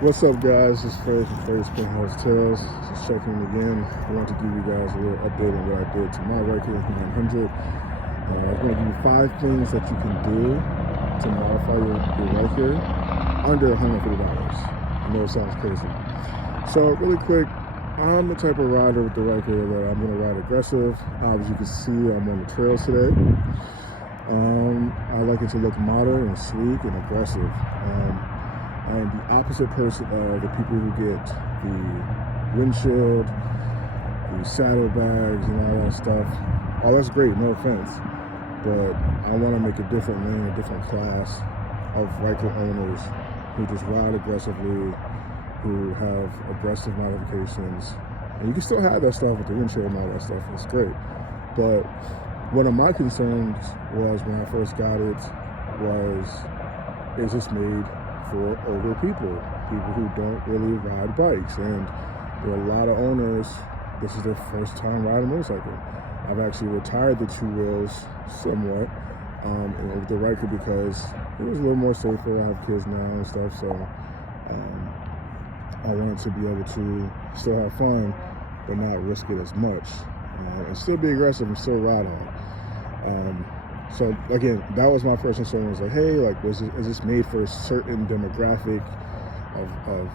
What's up, guys? This is Fred from Fred's Penthouse Tales. Just checking in again. I want to give you guys a little update on what I did to my Ryker 100. I'm going to give you 5 things that you can do to modify your Ryker under $150. I know it sounds crazy. So, really quick, I'm the type of rider with the Ryker that I'm going to ride aggressive. As you can see, I'm on the trails today. I like it to look modern and sleek and aggressive. I am the opposite person of the people who get the windshield, the saddlebags, and all that stuff. Oh, that's great, no offense. But I want to make a different lane, a different class of Ryker owners who just ride aggressively, who have aggressive modifications. And you can still have that stuff with the windshield and all that stuff. It's great. But one of my concerns was when I first got it was, is this made for older people who don't really ride bikes? And there are a lot of owners, this is their first time riding a motorcycle. I've actually retired the 2 wheels somewhat with the Ryker because it was a little more safer. I have kids now and stuff, so I wanted to be able to still have fun but not risk it as much and still be aggressive and still ride on. So again, that was my first concern. Was like, hey, like, is this made for a certain demographic of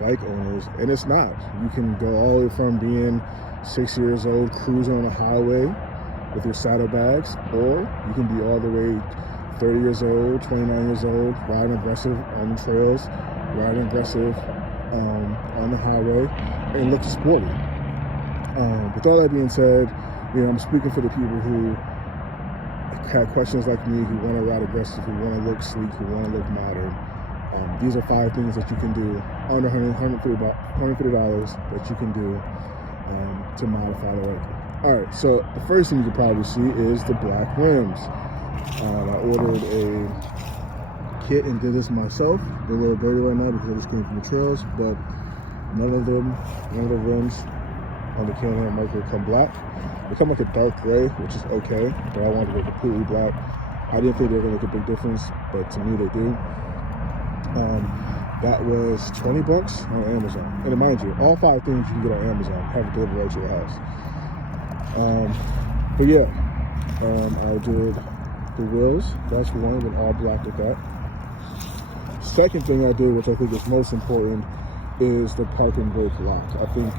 bike owners? And it's not. You can go all the way from being 6 years old, cruising on a highway with your saddlebags, or you can be all the way 30 years old, 29 years old, riding aggressive on the trails, riding aggressive on the highway, and look sporty. With all that being said, I'm speaking for the people who have questions like me, who want to ride aggressive, who want to look sleek, who want to look modern. These are 5 things that you can do under $150 that you can do to modify the Ryker. All right, so the first thing you can probably see is the black rims. I ordered a kit and did this myself. They're a little dirty right now because I just came from the trails, but none of the rims on the Can-Am Ryker come black. They come like a dark gray, which is okay, but I wanted to go completely black. I didn't think they were gonna make a big difference, but to me they do. That was $20 on Amazon. And mind you, all 5 things you can get on Amazon, have it delivered right to your house. But yeah, I did the wheels. That's one, went all black with that. Second thing I did, which I think is most important, is the park and brake lock. I think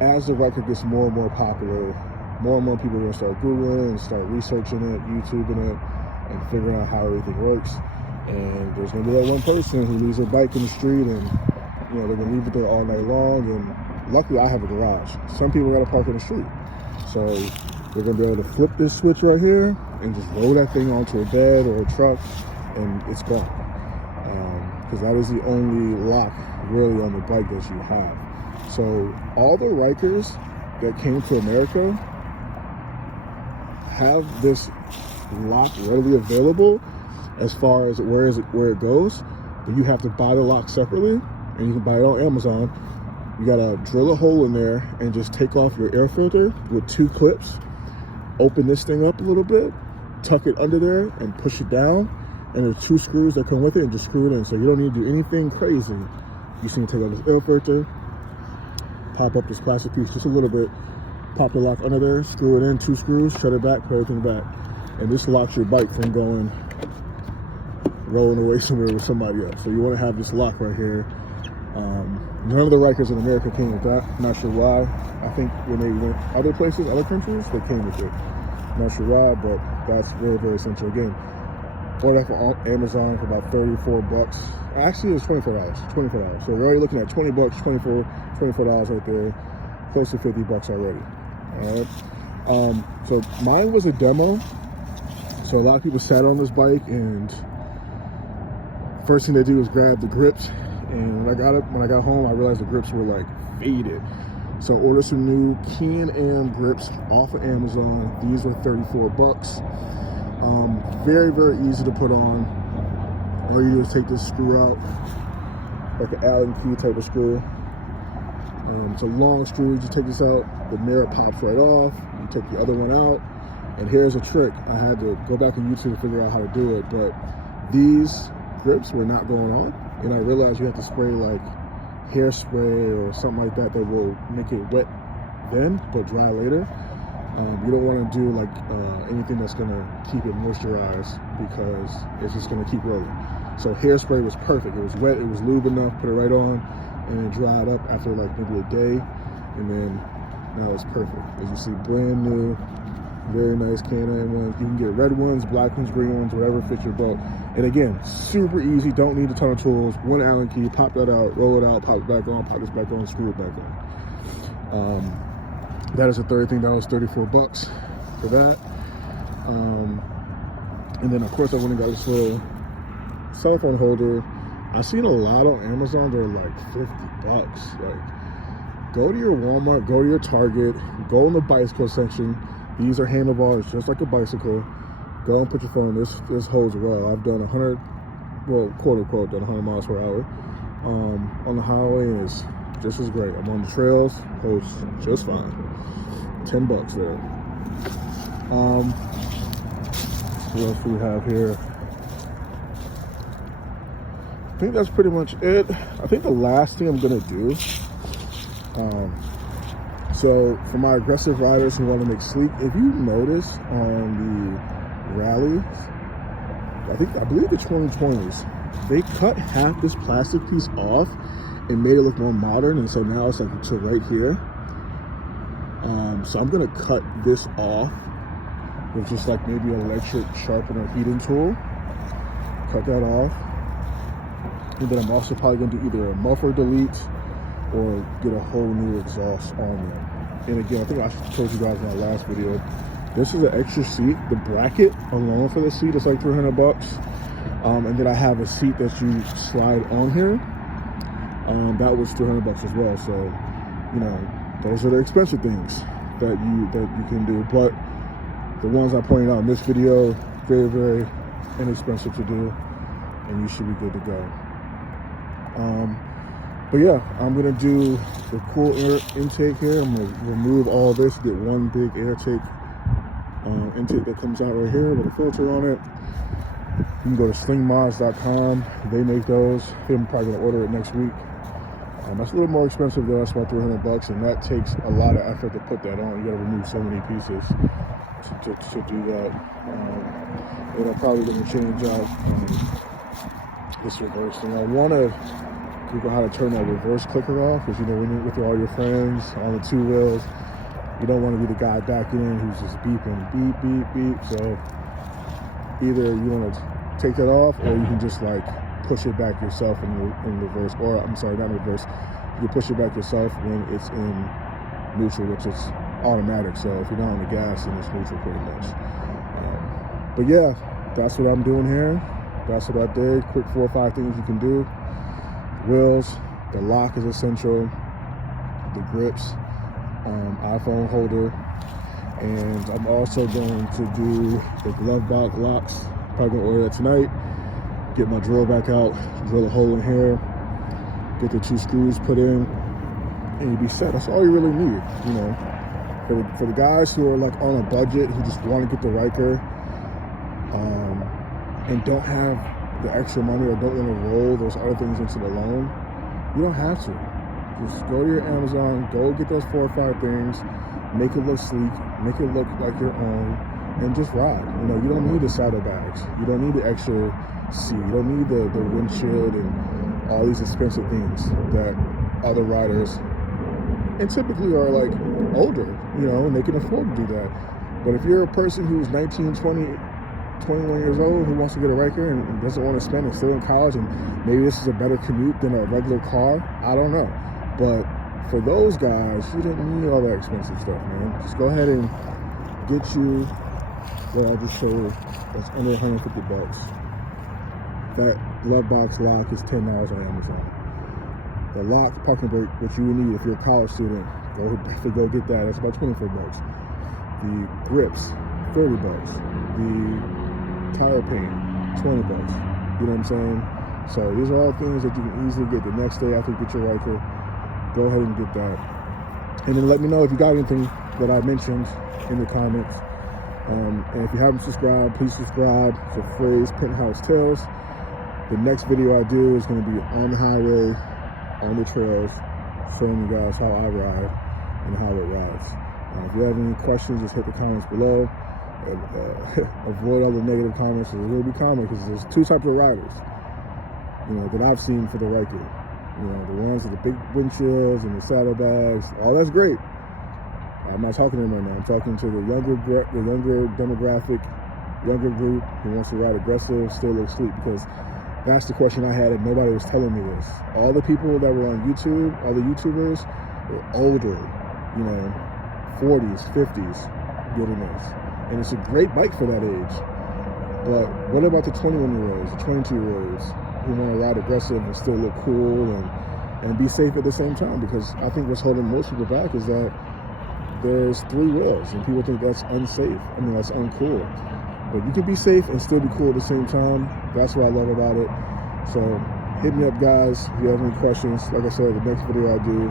as the Ryker gets more and more popular, more and more people are going to start Googling and start researching it, YouTubing it, and figuring out how everything works. And there's going to be that one person who leaves their bike in the street and, they're going to leave it there all night long. And luckily I have a garage. Some people got to park in the street. So they're going to be able to flip this switch right here and just roll that thing onto a bed or a truck, and it's gone. Because that is the only lock really on the bike that you have. So all the Rykers that came to America have this lock readily available as far as where it goes, but you have to buy the lock separately, and you can buy it on Amazon. You gotta drill a hole in there and just take off your air filter with 2 clips, open this thing up a little bit, tuck it under there and push it down, and there's 2 screws that come with it, and just screw it in. So you don't need to do anything crazy. You just need to take out this air filter, pop up this plastic piece just a little bit, pop the lock under there, screw it in, 2 screws, shut it back, put everything back. And this locks your bike from rolling away somewhere with somebody else. So you want to have this lock right here. None of the Rykers in America came with that. Not sure why. I think when they went other places, other countries, they came with it. Not sure why, but that's very, very essential. Again, ordered that for Amazon for about $34. Actually, it was $24. So we're already looking at $20, $24 right there, close to $50 already. All right. So mine was a demo. So a lot of people sat on this bike, and first thing they do is grab the grips. And when I got home, I realized the grips were like faded. So I ordered some new Can-Am grips off of Amazon. These were $34. Very, very easy to put on. All you do is take this screw out, like an Allen key type of screw. It's a long screw. You just take this out, the mirror pops right off. You take the other one out, and here's a trick. I had to go back on YouTube to figure out how to do it, but these grips were not going on, and I realized you have to spray like hairspray or something like that will make it wet then but dry later. You don't want to do like anything that's going to keep it moisturized, because it's just going to keep rolling. So hairspray was perfect. It was wet, it was lube enough, put it right on, and it dried up after like maybe a day, and then now it's perfect. As you see, brand new, very nice K&N ones. You can get red ones, black ones, green ones, whatever fits your boat. And again, super easy, don't need a ton of tools. One Allen key, pop that out, roll it out, pop it back on, pop this back on, screw it back on. That is the third thing. That was 34 bucks for that. And then of course I went and got this little cell phone holder. I've seen a lot on Amazon. They're like 50 bucks. Like, go to your Walmart, go to your Target, go in the bicycle section. These are handlebars just like a bicycle. Go and put your phone in. This holds well. I've done 100, well, quote unquote, done 100 miles per hour on the highway, and it's just as great. I'm on the trails, holds just fine. 10 bucks there. What else do we have here? I think that's pretty much it. I think the last thing I'm gonna do, so for my aggressive riders who want to make sleek, if you notice on the rallies, I believe the 2020s, they cut half this plastic piece off and made it look more modern, and so now it's like to right here. So I'm gonna cut this off with just like maybe an electric sharpener heating tool. Cut that off. And then I'm also probably gonna do either a muffler delete or get a whole new exhaust on there. And again, I think I told you guys in my last video, this is an extra seat. The bracket alone for the seat is like 300 bucks. And then I have a seat that you slide on here. That was 300 bucks as well. So, you know, those are the expensive things that you can do. But the ones I pointed out in this video, very, very inexpensive to do, and you should be good to go. But yeah, I'm gonna do the cool air intake here. I'm gonna remove all this, get one big air intake that comes out right here with a filter on it. You can go to slingmods.com. They make those. I'm probably gonna order it next week. That's a little more expensive though. That's about 300 bucks, and that takes a lot of effort to put that on. You gotta remove so many pieces to do that. And I'm probably gonna change out this reverse thing. I wanna Google how to turn that reverse clicker off, because you know, when you're with all your friends on the two wheels, you don't want to be the guy back in who's just beeping, beep, beep, beep. So either you want to take that off, or you can just like push it back yourself in reverse, or I'm sorry, not in reverse. You can push it back yourself when it's in neutral, which is automatic. So if you're not on the gas, then it's neutral pretty much. But yeah, that's what I'm doing here. That's what I did. Quick 4 or 5 things you can do. Wheels, the lock is essential, the grips, iPhone holder, and I'm also going to do the glove box locks. Probably gonna order that tonight. Get my drill back out, drill a hole in here, get the 2 screws put in, and you'll be set. That's all you really need, you know. For the guys who are like on a budget, who just want to get the Ryker, and don't have the extra money or don't want to roll those other things into the loan, you don't have to. Just go to your Amazon, go get those 4 or 5 things, make it look sleek, make it look like your own, and just ride. You know, you don't need the saddlebags, you don't need the extra seat, you don't need the windshield and all these expensive things that other riders, and typically are like older, you know, and they can afford to do that. But if you're a person who's 19, 20, 21 years old who wants to get a Ryker and doesn't want to spend and still in college, and maybe this is a better commute than a regular car, I don't know. But for those guys, you don't need all that expensive stuff, man. Just go ahead and get you what I just showed you. That's under 150 bucks. That glove box lock is $10 on Amazon. The lock parking brake, which you would need if you're a college student, go get that. That's about 24 bucks. The grips, 30 bucks. The tower paint, 20 bucks. You know what I'm saying? So these are all things that you can easily get the next day after you get your Ryker. Go ahead and get that. And then let me know if you got anything that I mentioned in the comments. And if you haven't subscribed, please subscribe to Phrase Penthouse Tales. The next video I do is going to be on the highway, on the trails, showing you guys how I ride and how it rides. If you have any questions, just hit the comments below. Avoid all the negative comments. It will be common because there's two types of riders, that I've seen for the Ryker. The ones with the big windshields and the saddlebags. All that's great. I'm not talking to them right now. I'm talking to the younger demographic, younger group who wants to ride aggressive, still look sleek, because that's the question I had and nobody was telling me this. All the people that were on YouTube, all the YouTubers were older, 40s, 50s, getting this. And it's a great bike for that age. But what about the 21-year-olds, the 22-year-olds who want to ride aggressive and still look cool and be safe at the same time? Because I think what's holding most people back is that there's 3 wheels and people think that's unsafe. That's uncool. But you can be safe and still be cool at the same time. That's what I love about it. So hit me up, guys, if you have any questions. Like I said, the next video I do,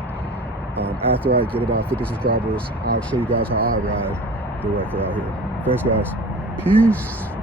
after I get about 50 subscribers, I'll show you guys how I ride the Ryker out here. Thanks, guys. Peace.